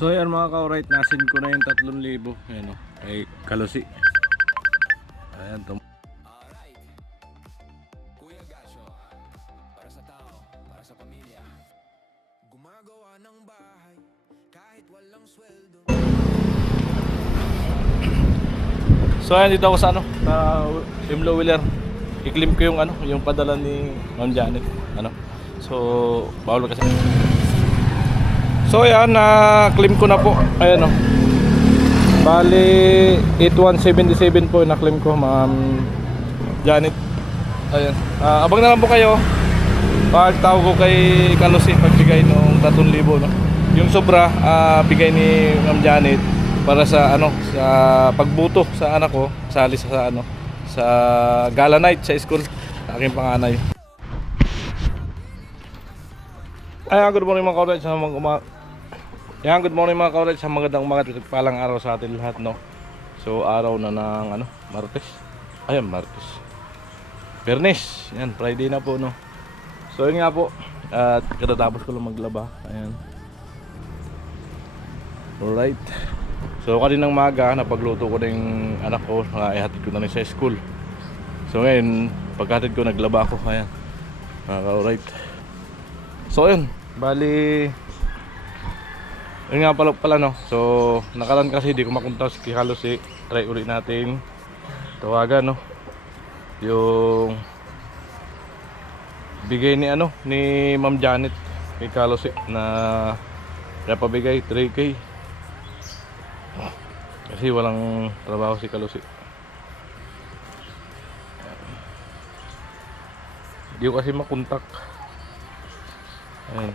So ayan mga ka-alright, nasin ko na yung 3,000. Ayan o, ay Kalusi. Ayan to. Kuya Gasyo, para sa tao, para sa pamilya. Gumagawa ng bahay, kahit walang sweldo. So ayan, dito ako sa ano, sa Imlo Wheeler. I-claim ko yung ano, yung padala ni Ma'am Janet. Ano? So, bawal kasi. So ayan, na-claim ko na po. Ayan o. Bali 8177 po na-claim ko, Ma'am Janet. Ayan. Abang na lang po kayo. Pagtawag ko kay Kalusi, pagbigay nung 3,000, no? Yung sobra, bigay ni Ma'am Janet para sa ano, sa pagbuto sa anak ko, sali sa ano, sa gala night sa school, sa aking panganay. Ayan, good morning mga kaulit sa mga Yan, good morning mga kaulit sa magandang umaga at palang araw sa atin lahat, no. So araw na ng ano, Martes. Ayan, Martes. Biyernes. Yan, Friday na po, no. So yun nga po. At katatapos ko lang maglaba. Ayan. Alright. So kaninang maga, napagluto ko na yung anak ko, ihatid ko na rin sa school. So ngayon, paghatid ko, naglaba ako. Ayan, mga kaulit. So yun, bali yun nga pala no. So nakalan kasi di ko makunta si Kalusi. Try ulit natin tawagan, no, yung bigay ni ano, ni Ma'am Janet kay Kalusi na napabigay 3K kasi walang trabaho si Kalusi. Di ko kasi makontak. Ayan.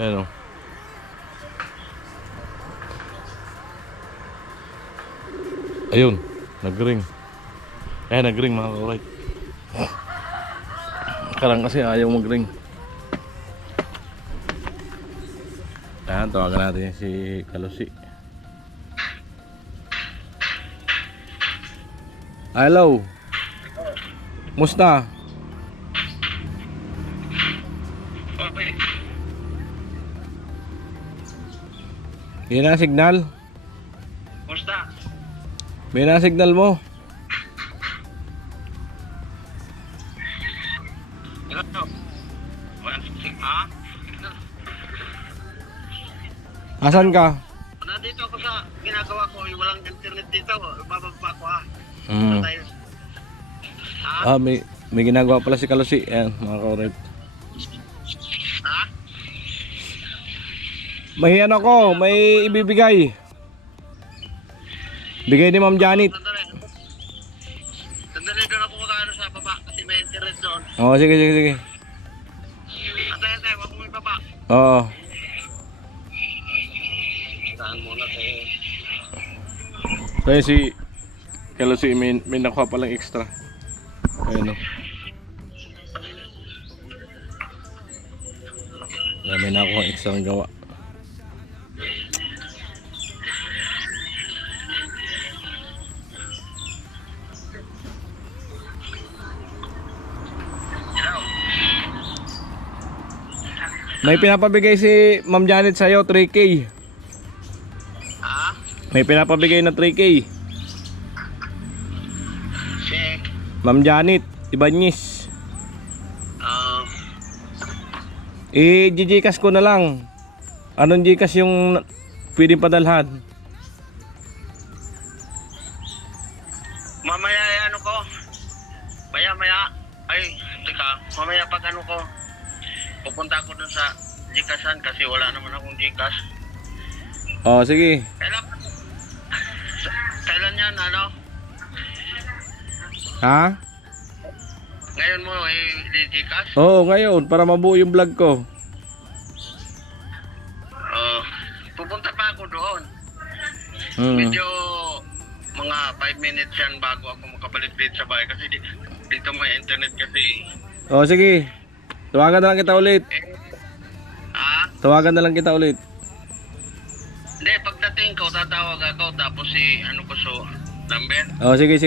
Ayan o. Ayun, nag-ring. Ayan, nag-ring mga kaulit. Karang kasi ayaw mag-ring. Ayan, tawagan natin si Kalusi. Hello. Musta? Yan ang signal. Musta? Yan ang signal mo. Ikaw? Walang sigma? Asan ka? Nandito ako sa ginagawa ko. Walang internet dito. Bababa ko ha. Mm. Tayo. Ha? May ginagawa pala si Kalusi. Ayan, mga kaulit. Ha? May ano ko, may ibibigay. Bigay ni Ma'am Janet. Sandali doon ako mag-ano sa baba kasi may internet doon. Oo, sige. Antay, wag mo ibaba. Oo. Saan muna tayo? Kaya si Kalusi may nakuha palang extra. Ayan o. May nakuha extra ng gawa. May pinapabigay si Ma'am Janet sa'yo, 3K. Ha? May pinapabigay na 3K. Check. Ma'am Janet, Ibanez. Gcash ko na lang. Anong Gcash yung pwedeng padalhan? Mamaya ano ko? Maya. Ay, teka. Mamaya pag ano ko. Pupunta ako dun sa Gcashan kasi wala naman akong Gcash. Oh, sige. Kailan yan, ano? Ha? Ngayon mo Gcash? Oo, ngayon para mabuo yung vlog ko. Pupunta pa ako doon. Hmm. Medyo mga 5 minutes yan bago ako makabalik dito sa bahay kasi dito may internet kasi. Oh, sige. Tawagan na lang kita ulit. Tawagan na lang kita ulit. Hindi, pagdating ko tatawag ako tapos si ano ko so number. Oh, sige.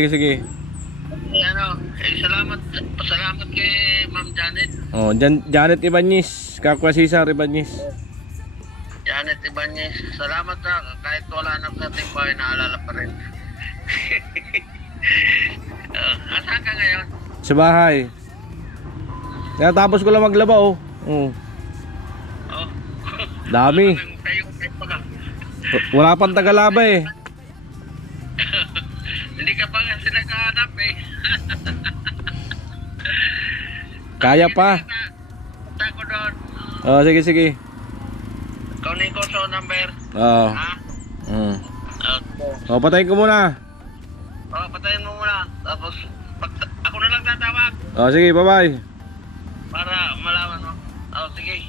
Salamat kay Ma'am Janet. Oh, Janet Ibanez, Kakwa Cesar Ibanez. Ibanez. Salamat ka. Kahit wala na sa ating bahay, naalala pa rin. Asan ka ngayon? Sa bahay. Kaya tapos ko lang maglaba oh. Oh. Oh. Dami. Tayo pa ka. Wala pang tagalaba eh. Hindi ka pa nga sila kahanap eh. Kaya pa. Punta ko doon. Oh, sige sige. Kunin ko sa number. Oh. Ha? Okay. Oh, patayin ko muna. Oh, patayin mo muna. Tapos, ako na lang tatawag Oh, sige, bye-bye. para malaman mo. Oh, sige.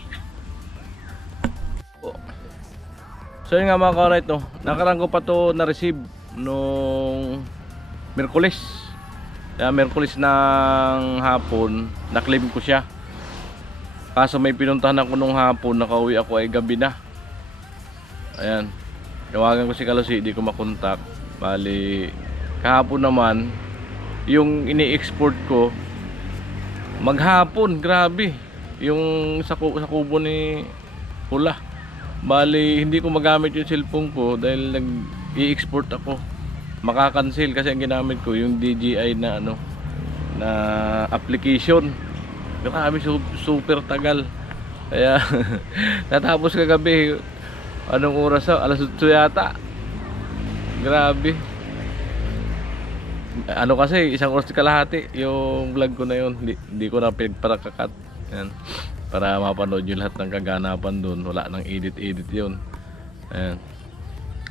So yun nga mga ka-right no, nakaraan ko pa to na-receive nung Miyerkules. Kaya Miyerkules ng hapon, na-claim ko siya. Kaso may pinuntahan ako nung hapon, nakauwi ako ay gabi na. Ayan, tawagan ko si Kalusi, di ko makontak. Bali, kahapon naman, yung ini-export ko, maghapon, grabe. Yung sa kubo ni Pula. Bali, hindi ko magamit yung cellphone ko dahil nag-i-export ako. Makakancel kasi ang ginamit ko yung DJI na ano, na application. Grabe, super tagal. Kaya natapos kagabi. Anong oras na? Alas 8 yata. Grabe. Ano kasi, isang oras kalahati yung vlog ko na yun. Hindi ko na pinagparakakat. Yan. Para mapanood yung lahat ng kaganapan doon. Wala nang edit yun. Ayan.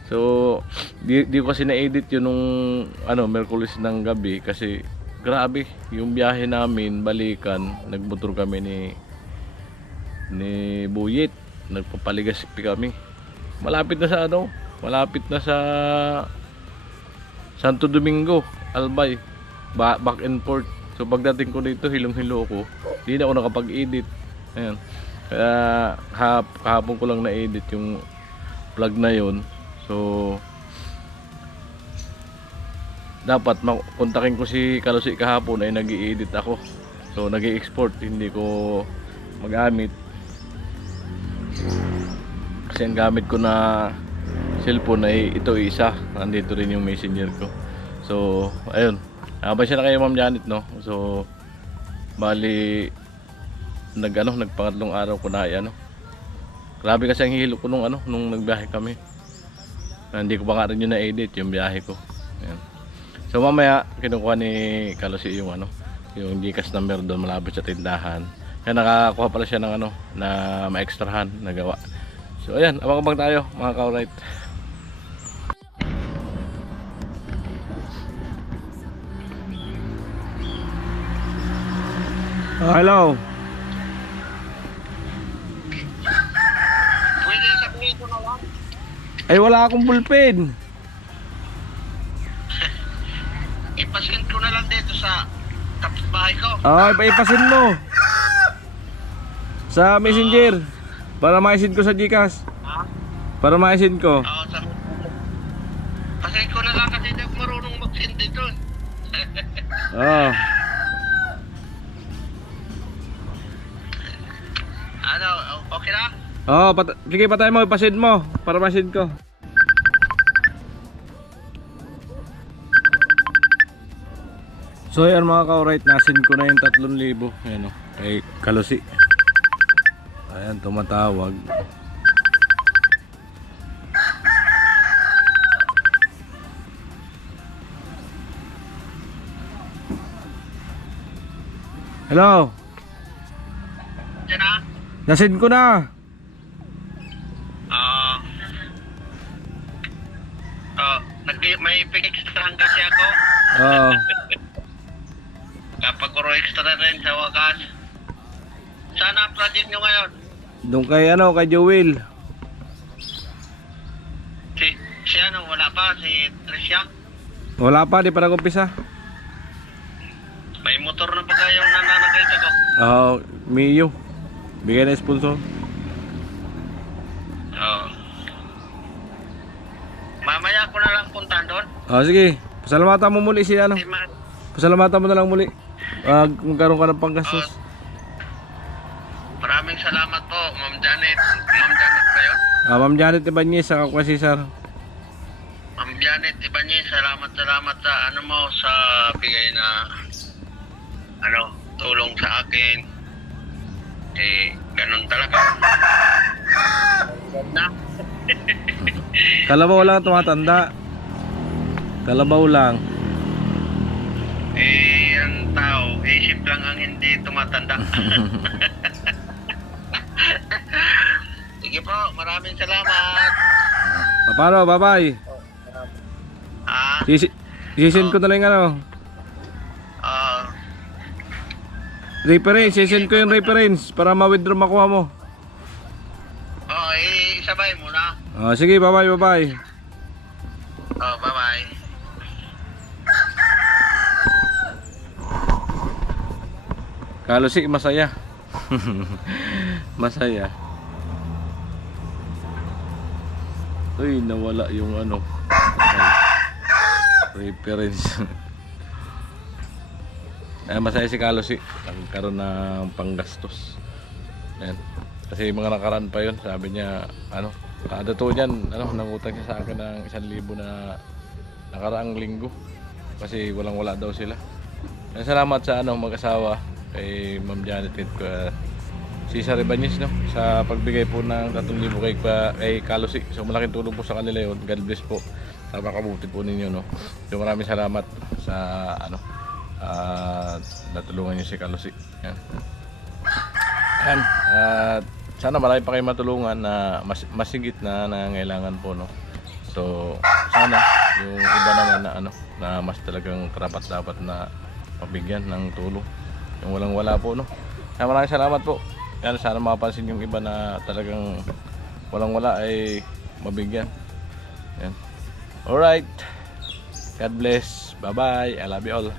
So di ko kasi na-edit yun nung ano, Miyerkules ng gabi. Kasi grabe yung biyahe namin balikan. Nagmotor kami ni Buyit. Nagpapaligas kami. Malapit na sa ano, malapit na sa Santo Domingo, Albay, back and forth. So pagdating ko dito, hilong-hilo ko. Hindi na ako nakapag-edit. Ayan. Kaya kahapon ko lang na-edit yung vlog na yon. So dapat kontakin ko si Kalusi kahapon ay nag-i-edit ako. So nag-i-export, hindi ko magamit. Kasi ang gamit ko na cellphone ay ito isa. Nandito rin yung messenger ko. So ayun, pasya na kayo Ma'am Janet no. So bali nagpangatlong araw ko na ano. Grabe kasi ang hilo ko nung nagbiyahe kami. Hindi ko pa nga rin yun na-edit yung biyahe ko. Ayan. So mamaya kinukuha ni Kalusi yung yung Gcash number doon malapit sa tindahan. Kaya nakakuha pala siya ng na ma-extrahan na gawa. So ayan, abang-abang tayo mga ka-right. Hello. Pwede sabihin ko na lang. Ay wala akong bullpen. Ipasin ko na lang dito sa kapitbahay ko. Ay, paipasin mo sa Messenger para ma-send ko sa Gcash. Ha? Para ma-send ko. Oo, pasin ko na lang kasi hindi ako marunong mag-send dito. Oo. Ano, okay na? Oo, sige patay mo, ipasend mo para ma-send ko. So ayan mga ka-right, na-send ko na yung 3,000. Ayan o, kay Kalusi. Ayan, tumatawag. Hello? Diyan na? Na-send ko na. May extra kasi ako. Oo. Kapag puro extra rin sa wakas. Sana ang project nyo ngayon? Doon kay kay Joel. Si wala pa, si Tricia. Wala pa, di pa nag-umpisa. May motor na ba kayong nananakita ko? Oo, Mio. Bigyan na sponsor. Oo. Mamaya ko na lang puntahan doon. Sige. Pasalamatan mo muli si Pasalamatan mo na lang muli. Magkaroon ka ng panggastos. Maraming salamat po, Ma'am Janet. Ma'am Janet ba yun? Ma'am Janet Ibanez, saka ko si Sir. Ma'am Janet Ibanez, salamat sa ano mo sa bigay na tulong sa akin. Ganun talaga. Na. Kalabaw lang tumatanda. Kalabaw lang. Ang tao, isip lang ang hindi tumatanda. Sige po, maraming salamat. Paano? Bye-bye. Sisend ko na lang reference. Sisend ko yung reference para ma-withdraw makuha mo. Isabay mo na. Sige, bye-bye. Bye-bye. Kalusi, masaya. Masaya. Uy, nawala yung reference. Masaya si Kalusi. Nagkaroon ng panggastos. Ayan. Kasi mga nakaraan pa yun, sabi niya, kada to niyan, nangutang siya sa akin ng 1,000 na nakaraang linggo. Kasi walang-wala daw sila. Salamat sa mag-asawa kay Ma'am Janet at si Sir Ibanez, sa pagbigay po ng 3,000 kay Kalusi. So malaking tulong po sa kanila yun. God bless po sa makabuti po ninyo, So maraming salamat sa natulungan niyo si Kalusi. Yan. At sana marami pa kayo matulungan na masigit na nangangailangan po, So sana yung iba naman na mas talagang karapat-dapat na pabigyan ng tulong, yung walang-wala po, Maraming salamat po. Yan, sana mapapansin yung iba na talagang walang-wala ay mabigyan. Yan. Alright. God bless. Bye-bye. I love you all.